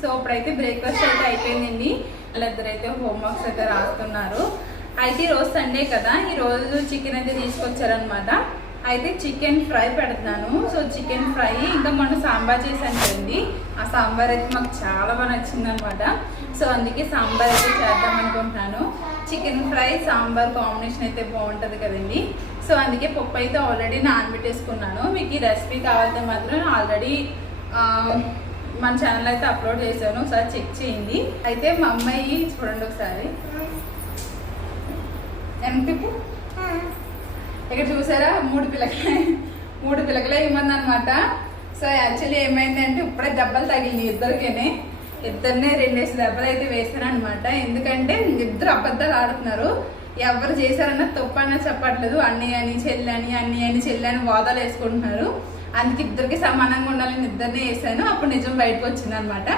So ఇప్పుడైతే breakfast అయితే అయిపోయిందండి. వాళ్ళిద్దరైతే హోంవర్క్స్ అయితే రాస్తున్నారు. అయితే ఈ రోజు సండే కదా, ఈ రోజు చికెన్ అయితే తీసుకొచ్చారనమాట. అయితే చికెన్ ఫ్రై పెడుతున్నాను. సో చికెన్ ఫ్రై, ఇంకా మొన్న సాంబార్ చేశాను కదండి, ఆ సాంబార్ అయితే మాకు చాలా బాగా నచ్చింది అనమాట. సో అందుకే సాంబార్ అయితే చేద్దాం అనుకుంటున్నాను. చికెన్ ఫ్రై సాంబార్ కాంబినేషన్ అయితే బాగుంటుంది కదండి. సో అందుకే పప్పు అయితే ఆల్రెడీ నానబెట్టేసుకున్నాను. మీకు ఈ రెసిపీ కావాలంటే మాత్రం ఆల్రెడీ మన ఛానల్ అయితే అప్లోడ్ చేశాను, ఒకసారి చెక్ చేయండి. అయితే మా అమ్మాయి చూడండి ఒకసారి ఎంతకు ఇక్కడ చూసారా, మూడు పిలకలే ఇవ్వమంది అనమాట. సో యాక్చువల్లీ ఏమైందంటే ఇప్పుడే దెబ్బలు తగిలినాయి ఇద్దరికేనే. ఇద్దరినే 2 దెబ్బలు అయితే వేసాను అనమాట. ఎందుకంటే ఇద్దరు అబద్ధాలు ఆడుతున్నారు. ఎవరు చేశారన్నా తప్పన్నా చెప్పట్లేదు. అన్ని అని చెల్లని, అన్ని అని చెల్లని వాదాలు వేసుకుంటున్నారు. అందుకే ఇద్దరికి సమానంగా ఉండాలని ఇద్దరినే వేసాను. అప్పుడు నిజం బయటకు వచ్చింది అనమాట.